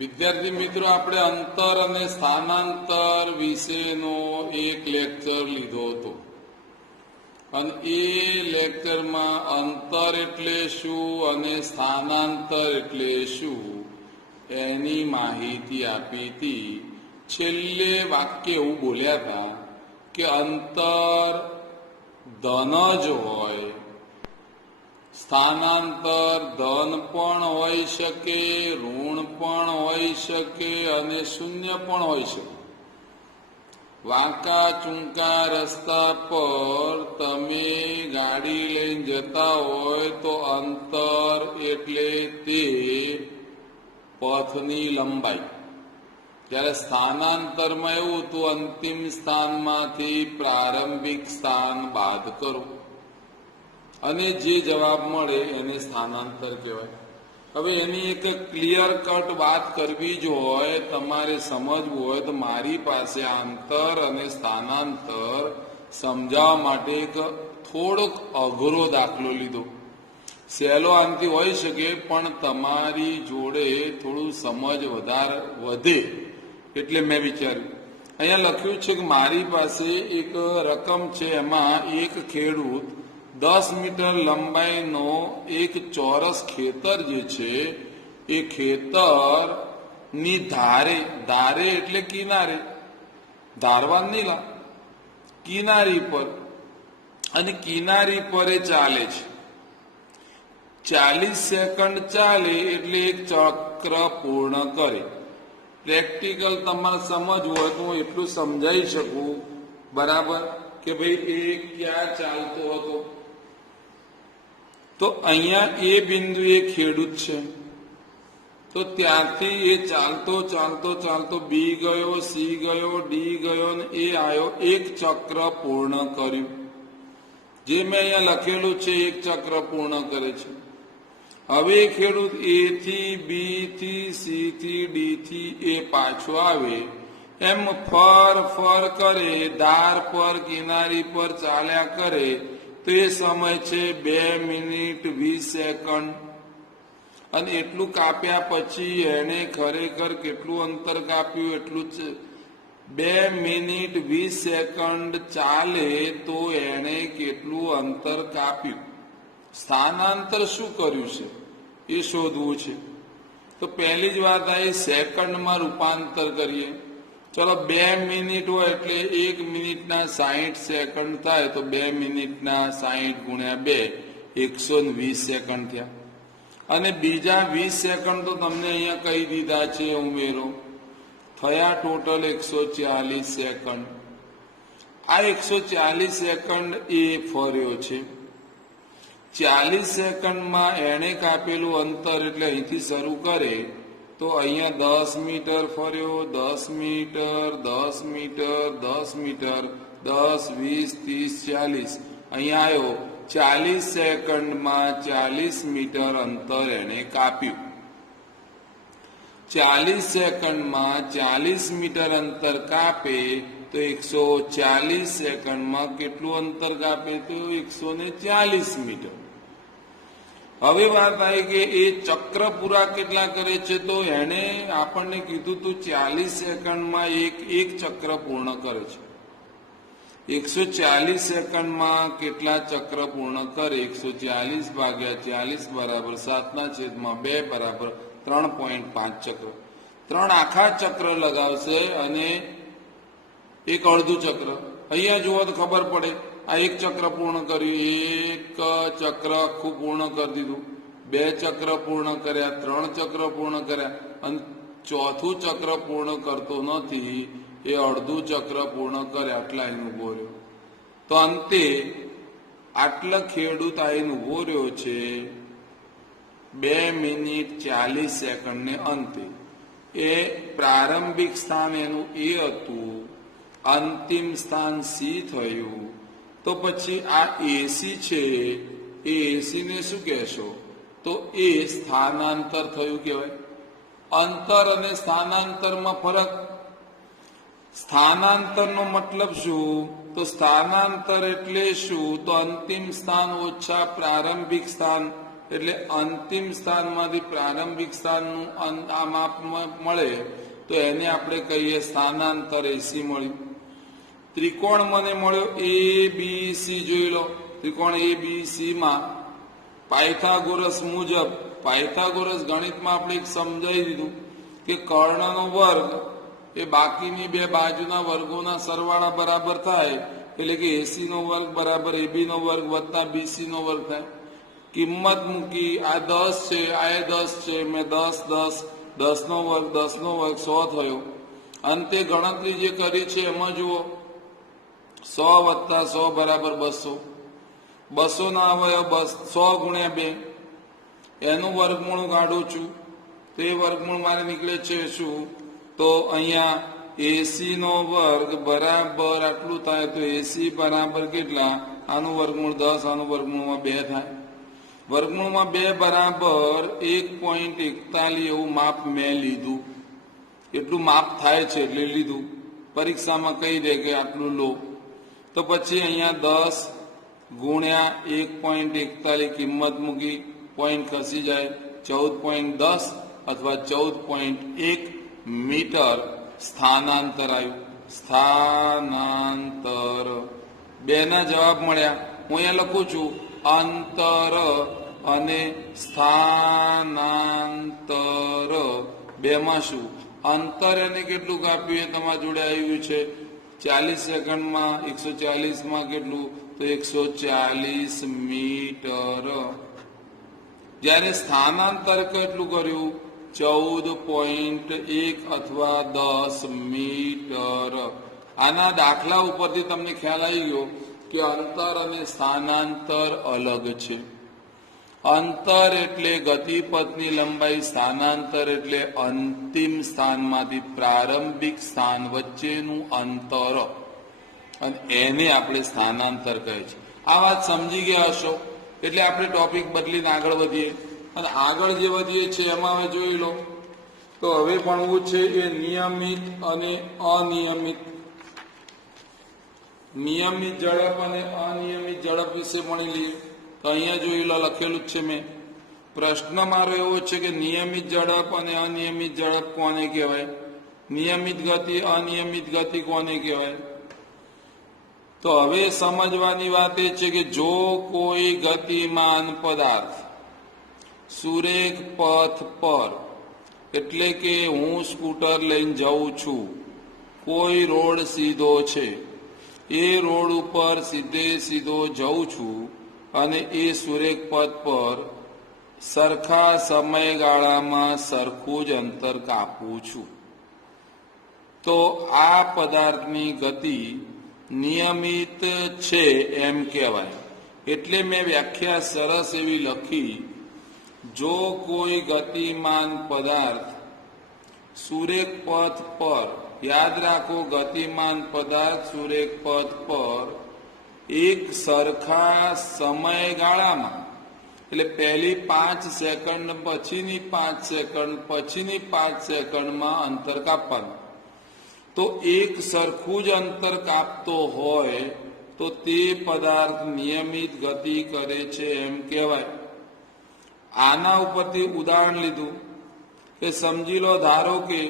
વિદ્યાર્થી મિત્રો, આપણે અંતર અને સ્થાનાંતર વિશેનો એક લેક્ચર લીધો હતો અને એ લેક્ચરમાં અંતર એટલે શું અને સ્થાનાંતર એટલે શું એની માહિતી આપી હતી. છેલ્લે વાક્ય એવું બોલ્યા હતા કે અંતર ધન જ હોય, સ્થાનાંતર ધન પણ હોઈ શકે, ઋણ પણ હોઈ શકે અને શૂન્ય પણ હોઈ શકે. વાંકા ચૂંકા રસ્તા પર તમે ગાડી લઈને જતા હોય તો અંતર એટલે તે પથની લંબાઈ. જ્યારે સ્થાનાંતરમાં એવું તો અંતિમ સ્થાનમાંથી પ્રારંભિક સ્થાન બાદ કરો અને જે જવાબ મળે એને સ્થાનાંતર કહેવાય. હવે એની એક ક્લિયર કટ વાત કરવી જ હોય, તમારે સમજવું હોય તો મારી પાસે અંતર અને સ્થાનાંતર સમજાવવા માટે એક થોડોક અઘરો દાખલો લીધો. સહેલો આનથી હોઈ શકે પણ તમારી જોડે થોડું સમજ વધારે વધે એટલે મેં વિચાર્યું. અહીંયા લખ્યું છે કે મારી પાસે એક રકમ છે, એમાં એક ખેડૂત 10 મીટર લંબાઈનો એક ચોરસ ખેતર જે છે એ ખેતરની ધારે એટલે કિનારે, ધારવા નહીં લા, કિનારી પર, અને કિનારી પર એ ચાલે છે. 40 સેકન્ડ ચાલે એટલે એક ચક્ર પૂર્ણ કરે. પ્રેક્ટિકલ તમારે સમજવું હોય તો હું એટલું સમજાવી શકું, બરાબર, કે ભાઈ એ ક્યાં ચાલતો હતો. તો અહીંયા એ બિંદુ એ ખેડૂત છે, તો ત્યાંથી એ ચાલતો બી ગયો, સી ગયો, ડી ગયો ને એ આવ્યો, એક ચક્ર પૂર્ણ કર્યું. જે મેં અહીંયા લખેલું છે એક ચક્ર પૂર્ણ કરે છે. હવે ખેડૂત એ થી બી થી સી થી ડી થી એ પાછો આવે, એમ ફર કરે, ધાર પર કિનારી પર ચાલ્યા કરે. તો એ સમય છે 2 મિનિટ 20 સેકન્ડ. અને એટલું કાપ્યા પછી એને ખરેખર કેટલું અંતર કાપ્યું એટલું જ 2 મિનિટ 20 સેકન્ડ ચાલે તો એને કેટલું અંતર કાપ્યું. સ્થાનાંતર શું કર્યું છે એ શોધવું છે. તો પહેલી જ વાત આવી, સેકન્ડમાં રૂપાંતર કરીએ. ચલો 2 મિનિટ હોય એટલે 1 મિનિટના 60 સેકન્ડ થાય, તો 2 મિનિટના 60 ગુણ્યા 2 120 સેકન્ડ થયા. અને બીજા 20 સેકન્ડ તો તમને અહીંયા કહી દીધા છે ઉમેરો, થયા ટોટલ 140 સેકન્ડ. આ 140 સેકન્ડ એ ફર્યો છે. 40 સેકન્ડમાં એણે કાપેલું અંતર એટલે અહીંથી શરૂ કરે તો અહીંયા 10 મીટર ફર્યો, 10 મીટર, 10 મીટર, 10 મીટર, 10, 20, 30, 40, અહીંયા આવ્યો. 40 સેકન્ડમાં 40 મીટર અંતર એણે કાપ્યું. 40 સેકન્ડમાં 40 મીટર અંતર કાપે તો 140 સેકન્ડમાં કેટલું અંતર કાપે તો 140 મીટર. હવે વાત આવી કે એ ચક્ર પૂરા કેટલા કરે છે, તો એને આપણને કીધું તું 40 સેકન્ડમાં એક ચક્ર પૂર્ણ કરે છે. 140 સેકન્ડમાં કેટલા ચક્ર પૂર્ણ કરે? 140 ભાગ્યા 40 બરાબર 7/2 બરાબર 3.5 ચક્ર. 3 આખા ચક્ર લગાવશે અને એક અડધું ચક્ર. અહીંયા જુઓ તો ખબર પડે, આ એક ચક્ર પૂર્ણ કર્યું, એક ચક્ર આખું પૂર્ણ કરી દીધું, 2 ચક્ર પૂર્ણ કર્યા, 3 ચક્ર પૂર્ણ કર્યા, અને ચોથું ચક્ર પૂર્ણ કરતો નથી, એ અડધું ચક્ર પૂર્ણ કરે, આટલા આઈને ઉભો રહ્યો. તો અંતે આટલા ખેડૂત આઈને ઉભો રહ્યો છે 2 મિનિટ 40 સેકન્ડને અંતે. એ પ્રારંભિક સ્થાન એનું એ હતું, અંતિમ સ્થાન સી થયું. તો પછી આ એસી છે, એ એસી ને શું કહેશો? તો એ સ્થાનાંતર થયું કહેવાય. અંતર અને સ્થાનાંતરમાં ફરક. સ્થાનાંતરનો મતલબ શું? તો સ્થાનાંતર એટલે શું? તો અંતિમ સ્થાન ઓછા પ્રારંભિક સ્થાન. એટલે અંતિમ સ્થાનમાંથી પ્રારંભિક સ્થાનનું આ માપ મળે તો એને આપણે કહીએ સ્થાનાંતર એસી મળ્યું. ત્રિકોણ મને મળ્યો એ બી સી. જોઈ લો, ત્રિકોણ એ બી સી માં પાયથાગોરસ મુજબ, પાયથાગોરસ ગણિતમાં આપણે એક સમજાવી દીધું કે કર્ણનો વર્ગ એ બાકીની બે બાજુના વર્ગોના સરવાળા બરાબર થાય, એટલે કે એસી નો વર્ગ બરાબર એબી નો વર્ગ વત્તા બીસી નો વર્ગ થાય. કિંમત મૂકી, આ 10 છે, આ 10 છે, મેં 10 10 નો વર્ગ 100 થયો. અંતે ગણતરી જે કરી છે એમાં જુઓ, 100 વત્તા 100 બરાબર 200. 200 ના અવયવ 100 ગુણ્યા 2, એનું વર્ગમૂળ કાઢું છું તો એ વર્ગમૂળ મારે નીકળે છે શું? તો અહીંયા એસી નો વર્ગ બરાબર આટલું થાય, તો એસી બરાબર કેટલા? આનું વર્ગમૂળ 10, આનું વર્ગમૂળમાં 2 થાય. વર્ગમૂળમાં 2 બરાબર 1.41 એવું માપ મેં લીધું. એટલું માપ થાય છે એટલે લીધું. પરીક્ષામાં કહી દે કે આટલું લો, તો પછી અહીંયા 10 ગુણ્યા 1.41 કિંમત મૂકી, પોઈન્ટ ખસી જાય, 14.10 અથવા 14.1 મીટર સ્થાનાંતર આવ્યું. સ્થાનાંતર 2 ના જવાબ મળ્યા. હું અહીંયા લખું છું અંતર અને સ્થાનાંતર. 2 માં શું અંતર એને કેટલું કાપ્યું એ તમારા જોડે આવ્યું છે 40 સેકન્ડમાં. 140 માં કેટલું? તો 140 મીટર. જ્યારે સ્થાનાંતર કેટલું કર્યું? 14.1 અથવા 10 મીટર. આના દાખલા ઉપરથી તમને ખ્યાલ આવી ગયો કે અંતર અને સ્થાનાંતર અલગ છે. અંતર એટલે ગતિપથની લંબાઈ, સ્થાનાંતર એટલે અંતિમ સ્થાનમાંથી પ્રારંભિક સ્થાન વચ્ચેનું અંતર, અને એને આપણે સ્થાનાંતર કહે છે. આ વાત સમજી ગયા હશો એટલે આપણે ટોપિક બદલીને આગળ વધીએ. અને આગળ જે વધીએ છે એમાં હવે જોઈ લો, તો હવે ભણવું છે એ નિયમિત અને અનિયમિત. નિયમિત ઝડપ અને અનિયમિત ઝડપ વિશે ભણી લઈએ. તો અહીંયા જોઈ લો, લખેલું જ છે મેં. પ્રશ્ન મારો એવો છે કે નિયમિત ઝડપ અને અનિયમિત ઝડપ કોને કહેવાય? નિયમિત ગતિ, અનિયમિત ગતિ કોને કહેવાય? તો હવે સમજવાની વાત એ છે કે જો કોઈ ગતિમાન પદાર્થ સુરેખ પથ પર, એટલે કે હું સ્કૂટર લઈને જઉં છું, કોઈ રોડ સીધો છે, એ રોડ ઉપર સીધે સીધો જઉં છું અને એ સુરેખ પથ પર સરખા સમયગાળામાં સરખું જ અંતર કાપું છું, તો આ પદાર્થની ગતિ નિયમિત છે એમ કહેવાય. એટલે મેં વ્યાખ્યા સરસ એવી લખી, જો કોઈ ગતિમાન પદાર્થ સુરેખ પથ પર, યાદ રાખો ગતિમાન પદાર્થ સુરેખ પથ પર એક સરખા સમયગાળામાં, એટલે પહેલી 5 સેકન્ડ પછીની 5 સેકન્ડ પછીની 5 સેકન્ડમાં અંતર કાપવાનું, તો એક સરખું જ અંતર કાપતો હોય તો તે પદાર્થ નિયમિત ગતિ કરે છે એમ કહેવાય. આના ઉપરથી ઉદાહરણ લીધું કે સમજી લો, ધારો કે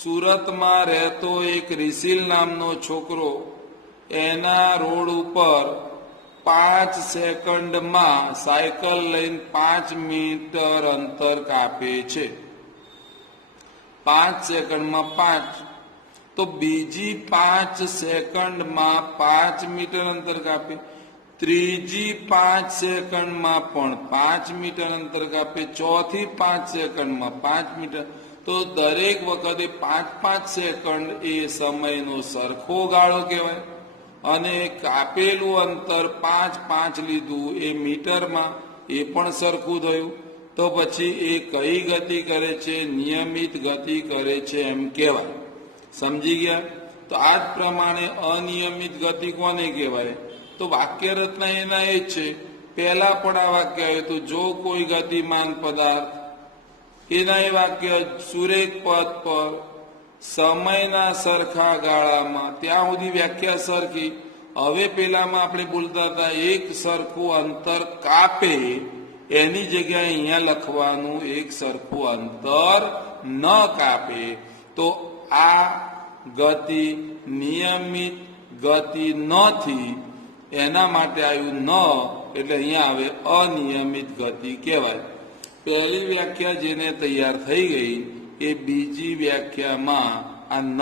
સુરતમાં રહેતો એક રિસિલ નામનો છોકરો એના રોડ ઉપર 5 સેકન્ડમાં સાયકલ લઈને 5 મીટર અંતર કાપે છે. 5 સેકન્ડમાં 5, તો બીજી 5 સેકન્ડમાં 5 મીટર અંતર કાપે, ત્રીજી 5 સેકન્ડમાં પણ 5 મીટર અંતર કાપે, ચોથી 5 સેકન્ડમાં 5 મીટર. તો દરેક વખતે 5-5 સેકન્ડ એ સમયનો સરખો ગાળો કહેવાય. અને કાપેલું અંતર 5-5 લીધું એ મીટરમાં, એ પણ સરખું થયું. તો પછી એ કઈ ગતિ કરે છે? નિયમિત ગતિ કરે છે એમ કહેવાય. સમજી ગયા? તો આ જ પ્રમાણે અનિયમિત ગતિ કોને કહેવાય? તો વાક્ય રચના એના એ જ છે. પહેલા પણ આ વાક્ય આવ્યું હતું, જો કોઈ ગતિમાન પદાર્થ, એના એ વાક્ય સુરેખ પથ પર સમયના સરખા ગાળામાં, ત્યાં સુધી વ્યાખ્યા સરખી. હવે પેલામાં આપણે બોલતા હતા એક સરખું અંતર કાપે, એની જગ્યાએ અહીંયા લખવાનું એક સરખું અંતર ન કાપે તો આ ગતિ નિયમિત ગતિ નથી, એના માટે આવ્યું ન, એટલે અહીંયા આવે અનિયમિત ગતિ કહેવાય. પહેલી વ્યાખ્યા જેને તૈયાર થઈ ગઈ એ બીજી વ્યાખ્યામાં આ ન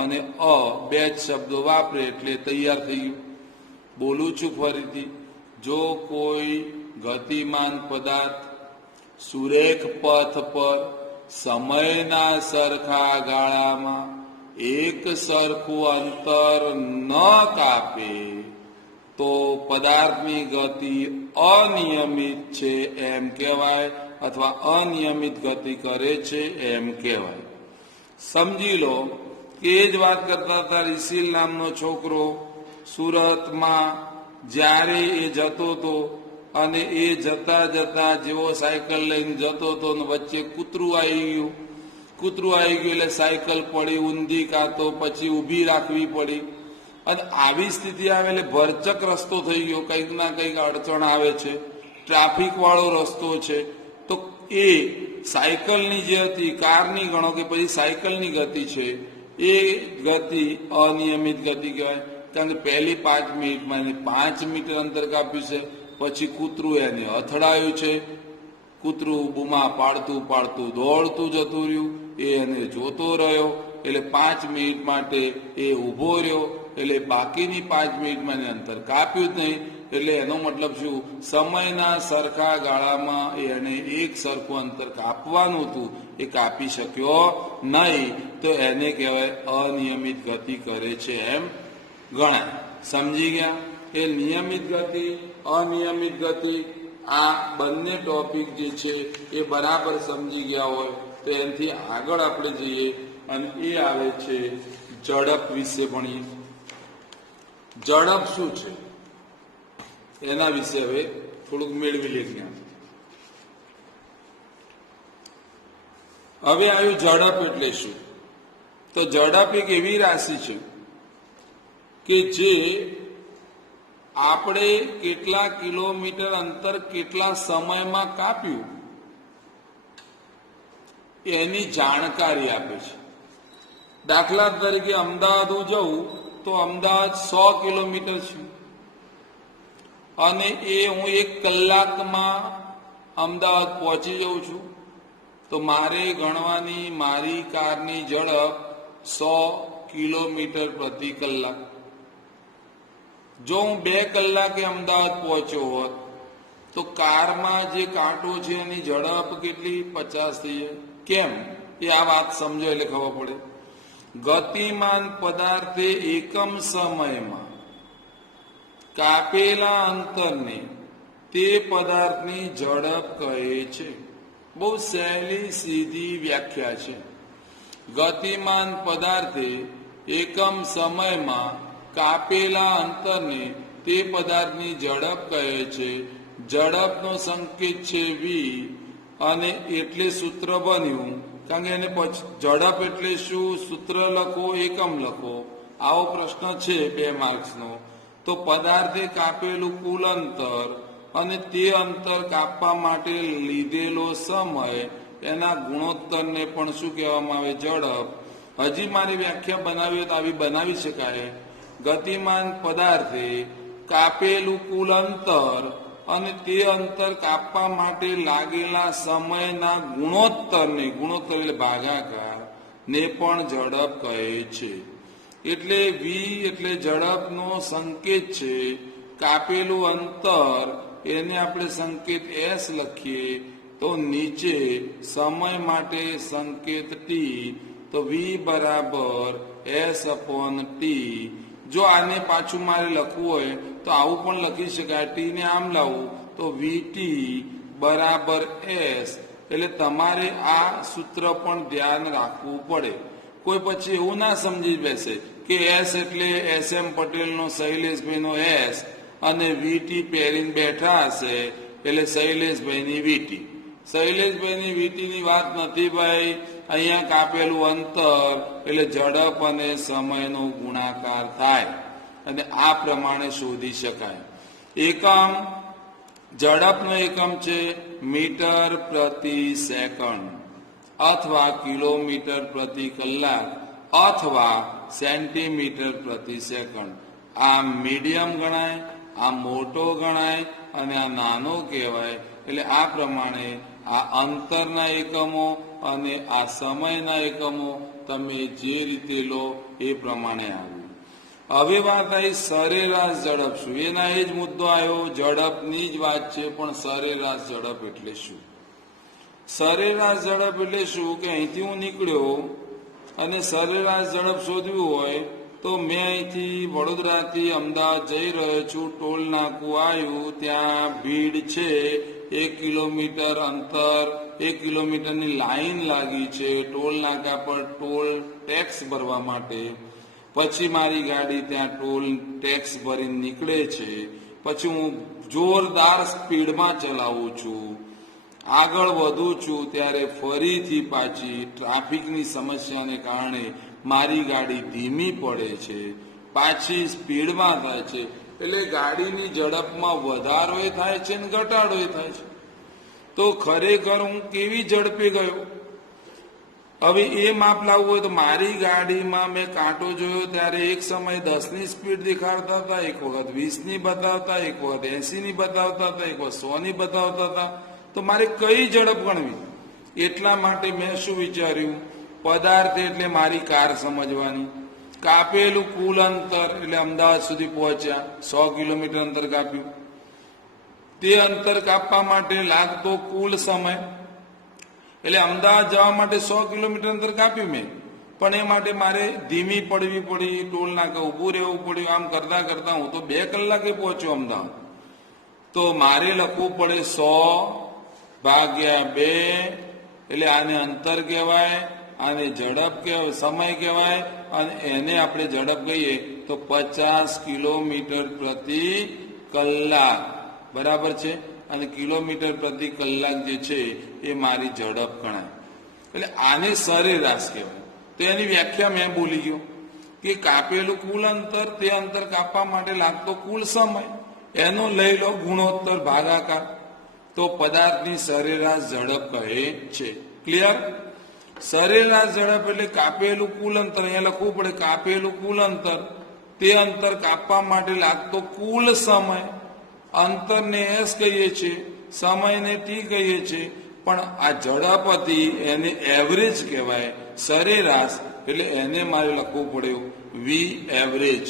અને અ બે જ શબ્દો વાપરે એટલે તૈયાર થઈ ગયું. બોલું છું ફરીથી. જો કોઈ ગતિમાન પદાર્થ સુરેખ પથ પર સમયના સરખા ગાળામાં એક સરખું અંતર ન કાપે તો પદાર્થની ગતિ અનિયમિત છે એમ કહેવાય, અથવા અનિયમિત ગતિ કરે છે એમ કહેવાય. સમજી લો કે એ જ વાત કરતા હતા. રિસિલ નામનો છોકરો સુરતમાં જ્યારે એ જતો હતો અને એ જતા જતા જેવો સાયકલ લઈને જતો હતો ને વચ્ચે કૂતરું આવી ગયું. કૂતરું આવી ગયું એટલે સાયકલ પડી ઊંધી, કાં તો પછી ઊભી રાખવી પડી. અને આવી સ્થિતિ આવે એટલે ભરચક રસ્તો થઈ ગયો, કંઈક ના કંઈક અડચણ આવે છે, ટ્રાફિક વાળો રસ્તો છે. તો એ સાયકલની જે હતી, કારની ગણો કે પછી સાયકલની ગતિ છે, એ ગતિ અનિયમિત ગતિ કહેવાય. કારણ કે પહેલી 5 મિનિટમાં એને 5 મીટર અંતર કાપ્યું છે, પછી કૂતરું એને અથડાયું છે, કૂતરું બૂમા પાડતું પાડતું દોડતું જતું રહ્યું, એ એને જોતો રહ્યો, એટલે 5 મિનિટ માટે એ ઊભો રહ્યો, એટલે બાકીની 5 મિનિટમાં એને અંતર કાપ્યું જ નહીં. એટલે એનો મતલબ શું? સમયના સરખા ગાળામાં એને એક સરખું અંતર કાપવાનું હતું, એ કાપી શક્યો નહીં, તો એને કહેવાય અનિયમિત ગતિ કરે છે એમ ગણાય. સમજી ગયા? એ નિયમિત ગતિ, અનિયમિત ગતિ, આ બંને ટોપિક જે છે એ બરાબર સમજી ગયા હોય તો એનાથી આગળ આપણે જઈએ અને એ આવે છે ઝડપ વિશે ભણીએ. ઝડપ શું છે એના વિશે હવે થોડુંક મેળવી લે જ્ઞાન. હવે આવ્યું ઝડપ એટલે શું? તો ઝડપ એક એવી રાશિ છે કે જે આપણે કેટલા કિલોમીટર અંતર કેટલા સમયમાં કાપ્યું એની જાણકારી આપે છે. દાખલા તરીકે અમદાવાદ હું જઉં તો અમદાવાદ 100 કિલોમીટર છે અને એ હું 1 કલાકમાં અમદાવાદ પહોંચી જાઉં છું, તો મારે ગણવાની મારી કારની ઝડપ 100 કિલોમીટર પ્રતિ કલાક. જો હું 2 કલાકે અમદાવાદ પહોંચ્યો હોત તો કારમાં જે કાંટો છે એની ઝડપ કેટલી? 50 થઈ જાય. કેમ? એ આ વાત સમજો એટલે ખબર પડે. ગતિમાન પદાર્થે એકમ સમયમાં કાપેલા અંતરને તે પદાર્થની ઝડપ કહે છે. બહુ સહેલી સીધી વ્યાખ્યા છે. ગતિમાન પદાર્થે એકમ સમયમાં કાપેલા અંતરને તે પદાર્થની ઝડપ કહે છે. ઝડપનો સંકેત છે v, અને એટલે સૂત્ર બન્યું. કારણ કે એને પછી ઝડપ એટલે શું? સૂત્ર લખો, એકમ લખો. આવો પ્રશ્ન છે 2 માર્ક્સનો. તો પદાર્થે કાપેલું કુલ અંતર અને તે અંતર કાપવા માટે લીધેલો સમય, એના ગુણોત્તરને પણ શું કહેવામાં આવે? ઝડપ. હજી મારી વ્યાખ્યા બનાવી તો આવી બનાવી શકાય. ગતિમાન પદાર્થે કાપેલું કુલ અંતર અને તે અંતર કાપવા માટે લાગેલા સમયના ગુણોત્તરને, ગુણોત્તર એટલે ભાગાકાર, ને પણ ઝડપ કહે છે. એટલે v એટલે ઝડપનો સંકેત છે. કાપેલું અંતર એને આપણે સંકેત s લખીએ તો નીચે સમય માટે સંકેત t, તો v બરાબર s/t. જો આને પાછું મારે લખવું હોય તો આવું પણ લખી શકાય. t ને આમ લાવું તો vt બરાબર s. એટલે તમારે આ સૂત્ર પણ ધ્યાન રાખવું પડે. કોઈ પછી એવું ના સમજી બેસે કે s એટલે SM પટેલનો શૈલેષભાઈનો s અને vt પહેરીને બેઠા હશે એટલે શૈલેષભાઈની vt. શૈલેષભાઈની vt ની વાત નથી ભાઈ. અહીંયા કાપેલું અંતર એટલે ઝડપ અને સમયનો ગુણાકાર થાય અને આ પ્રમાણે શોધી શકાય. એકમ ઝડપનો એકમ છે મીટર પ્રતિ સેકન્ડ અથવા કિલોમીટર પ્રતિ કલાક અથવા સેન્ટીમીટર પ્રતિ સેકન્ડ. આ મીડિયમ ગણાય, આ મોટો ગણાય અને આ નાનો કહેવાય. એટલે આ પ્રમાણે આ અંતરના એકમો અને આ સમયના એકમો તમે જે રીતે લો એ પ્રમાણે આવ્યું. હવે વાત આવી સરેરાશ ઝડપ શું, એના એ જ મુદ્દો આવ્યો. ઝડપની જ વાત છે, પણ સરેરાશ ઝડપ એટલે શું? સરેરાશ ઝડપ એટલે શું કે અહીંથી હું નીકળ્યો અને સરેરાશ ઝડપ શોધવી હોય તો મેં અહીંથી વડોદરાથી અમદાવાદ જઈ રહ્યો છું. ટોલ નાકું આવ્યું, ત્યાં ભીડ છે, 1 કિલોમીટર અંતર, 1 કિલોમીટરની લાઈન લાગી છે ટોલ નાકા પર ટોલ ટેક્સ ભરવા માટે. પછી મારી ગાડી ત્યાં ટોલ ટેક્સ ભરીને નીકળે છે. પછી હું જોરદાર સ્પીડમાં ચલાવું છું, આગળ વધું છું, ત્યારે ફરીથી પાછી ટ્રાફિકની સમસ્યાને કારણે મારી ગાડી ધીમી પડે છે, પાછી સ્પીડમાં થાય છે. એટલે ગાડીની ઝડપમાં વધારોય થાય છે ને ઘટાડોય થાય છે. તો ખરેખર હું કેવી ઝડપે ગયો? હવે એ માપ લાવવું હોય તો મારી ગાડીમાં મેં કાંટો જોયો ત્યારે એક સમય 10ની સ્પીડ દેખાડતા હતા, એક વખત 20ની બતાવતા, એક વખત 80ની બતાવતા હતા, એક વખત 100ની બતાવતા હતા. તો મારે કઈ ઝડપ ગણવી? એટલા માટે મેં શું વિચાર્યું, પદાર્થ એટલે મારી કાર સમજવાની. કાપેલું કુલ અંતર એટલે અમદાવાદ સુધી પહોંચ્યા, 100 કિલોમીટર અંતર કાપ્યું. તે અંતર કાપવા માટે લાગતો કુલ સમય એટલે અમદાવાદ જવા માટે 100 કિલોમીટર અંતર કાપ્યું મેં, પણ એ માટે મારે ધીમી પડવી પડી, ટોલ નાકા ઊભું રહેવું પડ્યું. આમ કરતા કરતા હું તો 2 કલાકે પહોંચ્યો અમદાવાદ. તો મારે લખવું પડે 100 ભાગ્યા 2, એટલે આને અંતર કહેવાય, આને ઝડપ કહેવાય, સમય કહેવાય, અને એને આપણે ઝડપ કહીએ તો 50 કિલોમીટર પ્રતિ કલાક. બરાબર છે? અને કિલોમીટર પ્રતિ કલાક જે છે એ મારી ઝડપ ગણાય. એટલે આને સરેરાશ કહેવાય. તો એની વ્યાખ્યા મેં બોલી ગયો કે કાપેલું કુલ અંતર, તે અંતર કાપવા માટે લાગતો કુલ સમય, એનો લઈ લો ગુણોત્તર ભાગાકાર, તો પદાર્થની સરેરાશ ઝડપ કહે છે. ક્લિયર? સરેરાશ ઝડપ એટલે કાપેલું કુલ અંતર. અહીંયા લખવું પડે કાપેલું કુલ અંતર, તે અંતર કાપવા માટે લાગતો કુલ સમય. અંતરને એસ કહીએ છીએ, સમયને ટી કહીએ છીએ, પણ આ ઝડપ હતી એને એવરેજ કહેવાય. સરેરાશ એટલે એને મારે લખવું પડ્યું વી એવરેજ.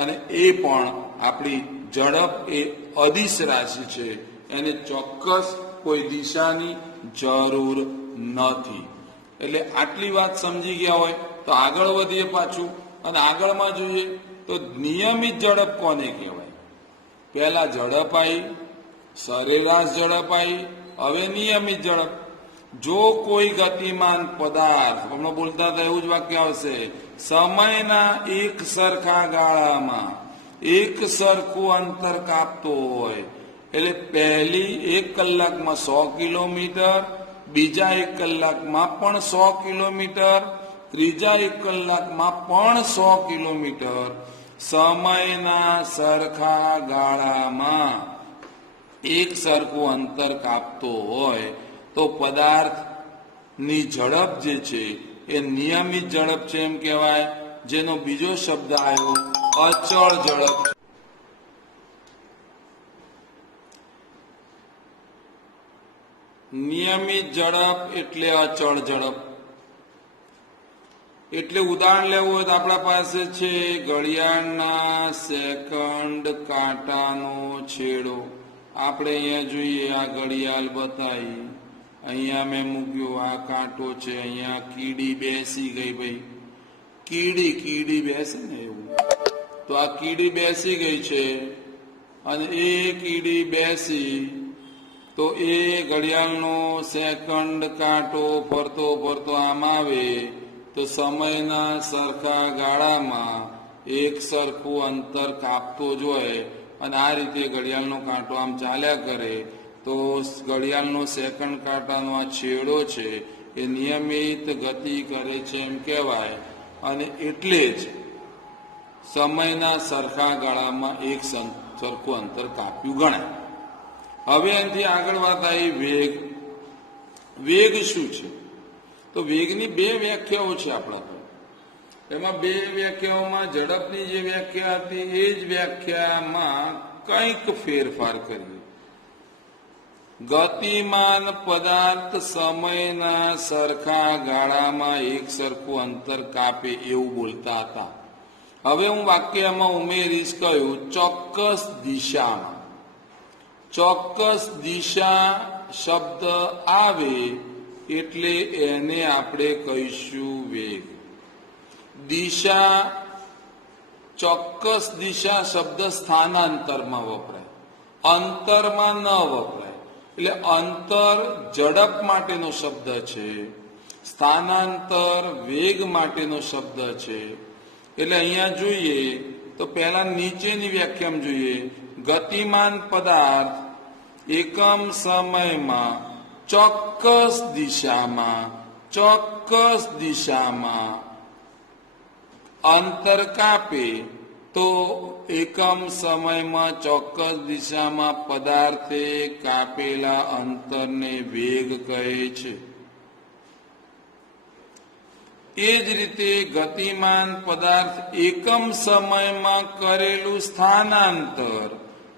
અને એ પણ આપણી ઝડપ એ અદિશ રાશિ છે, એને ચોક્કસ કોઈ દિશાની જરૂર નથી. એટલે આટલી વાત સમજી ગયા હોય તો આગળ વધીએ પાછું, અને આગળમાં જોઈએ તો નિયમિત ઝડપ કોને કહેવાય? પહેલા ઝડપ આવી, સરેરાશ ઝડપ આવી, હવે નિયમિત ઝડપ. જો કોઈ ગતિમાન પદાર્થ, હમણાં બોલતા હતા એવું જ વાક્ય આવશે, સમયના એક સરખા ગાળામાં એક સરખું અંતર કાપતો હોય, એટલે પહેલી 1 કલાકમાં 100 કિલોમીટર, બીજા 1 કલાકમાં પણ 100 કિલોમીટર, ત્રીજા 1 કલાકમાં પણ 100 કિલોમીટર, સમયના સરખા ગાળામાં એક સરખું અંતર કાપતો હોય તો પદાર્થની ઝડપ જે છે એ નિયમિત ઝડપ છે એમ કહેવાય. જેનો બીજો શબ્દ આવ્યો અચળ ઝડપ. નિયમિત ઝડપ એટલે અચળ ઝડપ. એટલે ઉદાહરણ લેવું હોય તો આપણા પાસે છે ઘડિયાળના સેકન્ડ કાંટાનો છેડો. આપણે અહીંયા જોઈએ, આ ઘડિયાળ બતાવી, અહીંયા મેં મૂક્યો, આ કાંટો છે, અહીંયા કીડી બેસી ગઈ. ભાઈ કીડી બેસે ને એવું, તો આ કીડી બેસી ગઈ છે, અને એ કીડી બેસી તો એ ઘડિયાળનો સેકન્ડ કાંટો ફરતો ફરતો આમ આવે તો સમયના સરખા ગાળામાં એક સરખું અંતર કાપતો જોઈએ, અને આ રીતે ઘડિયાળનો કાંટો આમ ચાલ્યા કરે તો ઘડિયાળનો સેકન્ડ કાંટાનો આ છેડો છે એ નિયમિત ગતિ કરે છે એમ કહેવાય. અને એટલે જ સમયના સરખા ગાળામાં એક સરખું અંતર કાપ્યું ગણાય. હવે એનાથી આગળ વાત આવી વેગ. વેગ શું છે? તો વેગની બે વ્યાખ્યાઓ છે આપણા પર. એમાં બે વ્યાખ્યાઓમાં ઝડપની જે વ્યાખ્યા હતી એ જ વ્યાખ્યામાં કંઈક ફેરફાર કરીએ. ગતિમાન પદાર્થ સમયના સરખા ગાળામાં એક સરખું અંતર કાપે એવું બોલતા હતા. હવે હું વાક્યમાં ઉમેરીશ કયું? ચોક્કસ દિશામાં. ચોક્કસ દિશા શબ્દ આવે એટલે એને આપણે કહીશું વેગ. દિશા, ચોક્કસ દિશા શબ્દ સ્થાનાંતરમાં વપરાય, અંતરમાં ન વપરાય. એટલે અંતર ઝડપ માટેનો શબ્દ છે, સ્થાનાંતર વેગ માટેનો શબ્દ છે. એટલે અહીંયા જોઈએ તો પહેલા નીચેની વ્યાખ્યામાં જોઈએ. ગતિમાન પદાર્થ એકમ સમયમાં ચોક્કસ દિશામાં અંતર કાપે તો એકમ સમયમાં ચોક્કસ દિશામાં પદાર્થે કાપેલા અંતરને વેગ કહે છે. એ જ રીતે ગતિમાન પદાર્થ એકમ સમયમાં કરેલું સ્થાનાંતર,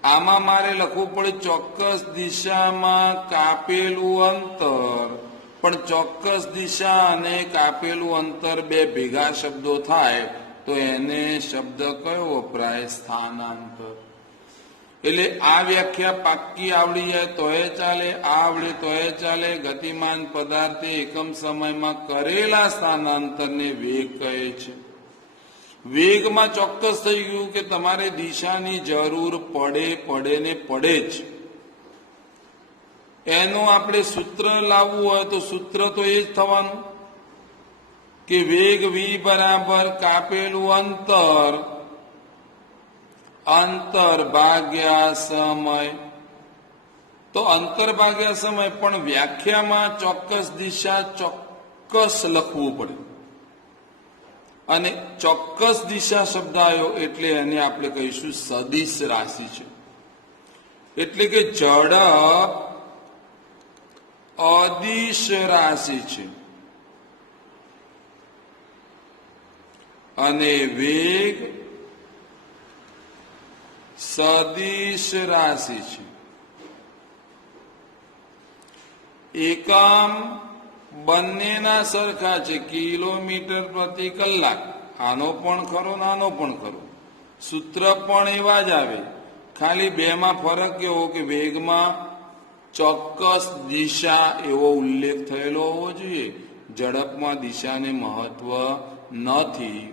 આમાં મારે લખવું પડે ચોક્કસ દિશામાં કાપેલું અંતર. પણ ચોક્કસ દિશા અને કાપેલું અંતર બે ભેગા શબ્દો થાય તો એને શબ્દ કયો વપરાય? સ્થાનાંતર. એટલે આ વ્યાખ્યા પાક્કી આવડી જાય તોય ચાલે, આ આવડે તોય ચાલે. ગતિમાન પદાર્થે એકમ સમયમાં કરેલા સ્થાનાંતરને વેગ કહે છે. વેગમાં ચોક્કસ થઈ ગયું કે તમારે દિશાની જરૂર પડે જ. એનું આપણે સૂત્ર લાવવું હોય તો સૂત્ર તો એ જ થવાનું કે વેગ v બરાબર કાપેલું અંતર ભાગ્યા સમય. તો અંતર ભાગ્યા સમય, પણ વ્યાખ્યામાં ચોક્કસ દિશા ચોક્કસ લખવું પડે. અને ચોક્કસ દિશા શબ્દ આવ્યો એટલે એને આપણે કહીશું સદિશ રાશિ છે. એટલે કે ઝડપ અદિશ રાશિ છે અને વેગ સદિશ રાશિ છે. એકમ બંનેના સરખા છે, કિલોમીટર પ્રતિ કલાક. આનો પણ ખરો ને આનો પણ ખરો. સૂત્ર પણ એવા જ આવે. ખાલી બેમાં ફરક એવો કે વેગમાં ચોક્કસ દિશા એવો ઉલ્લેખ થયેલો હોવો જોઈએ, ઝડપમાં દિશાને મહત્વ નથી.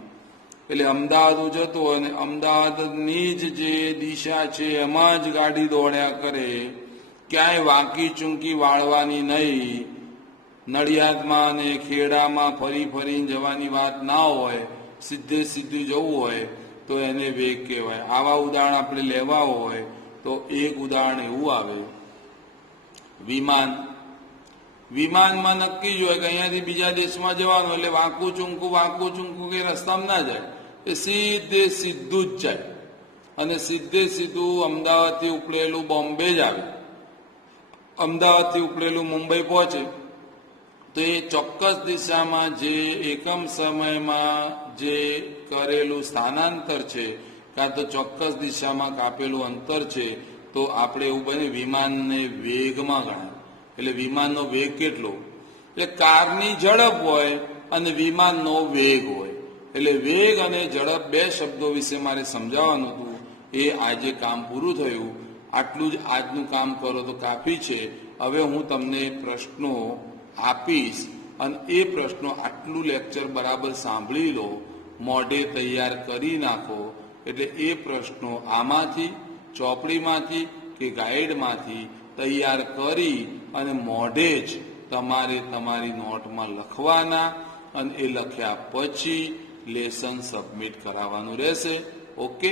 એટલે અમદાવાદ જતો હોય ને અમદાવાદની જ જે દિશા છે એમાં જ ગાડી દોડ્યા કરે, ક્યાંય વાંકી ચૂંકી વાળવાની નહીં. નડિયાદમાં અને ખેડામાં ફરીને જવાની વાત ના હોય, સીધું જવું હોય તો એને વેગ કહેવાય. આવા ઉદાહરણ આપણે લેવા હોય તો એક ઉદાહરણ એવું આવે. વિમાનમાં નક્કી જ હોય કે અહીંયાથી બીજા દેશમાં જવાનું, એટલે વાંકું ચૂંકું કે રસ્તામાં ના જાય, એ સીધું જ જાય અને સીધું અમદાવાદથી ઉપડેલું બોમ્બે જ આવે, અમદાવાદથી ઉપડેલું મુંબઈ પહોંચે. તો એ ચોક્કસ દિશામાં જે એકમ સમયમાં જે કરેલું સ્થાનાંતર છે કાં તો ચોક્કસ દિશામાં કાપેલું અંતર છે, તો આપણે એવું બને વિમાનને વેગમાં ગણાય. એટલે વિમાનનો વેગ કેટલો? એટલે કારની ઝડપ હોય અને વિમાનનો વેગ હોય. એટલે વેગ અને ઝડપ બે શબ્દો વિશે મારે સમજાવવાનું હતું. એ આજે કામ પૂરું થયું. આટલું જ આજનું કામ કરો તો કાફી છે. હવે હું તમને પ્રશ્નો આપીશ અને એ પ્રશ્નો આટલું લેક્ચર બરાબર સાંભળી લો, મોઢે તૈયાર કરી નાખો. એટલે એ પ્રશ્નો આમાંથી, ચોપડીમાંથી કે ગાઈડમાંથી તૈયાર કરી અને મોઢે જ તમારે તમારી નોટમાં લખવાના અને એ લખ્યા પછી લેસન સબમિટ કરાવવાનું રહેશે. ઓકે.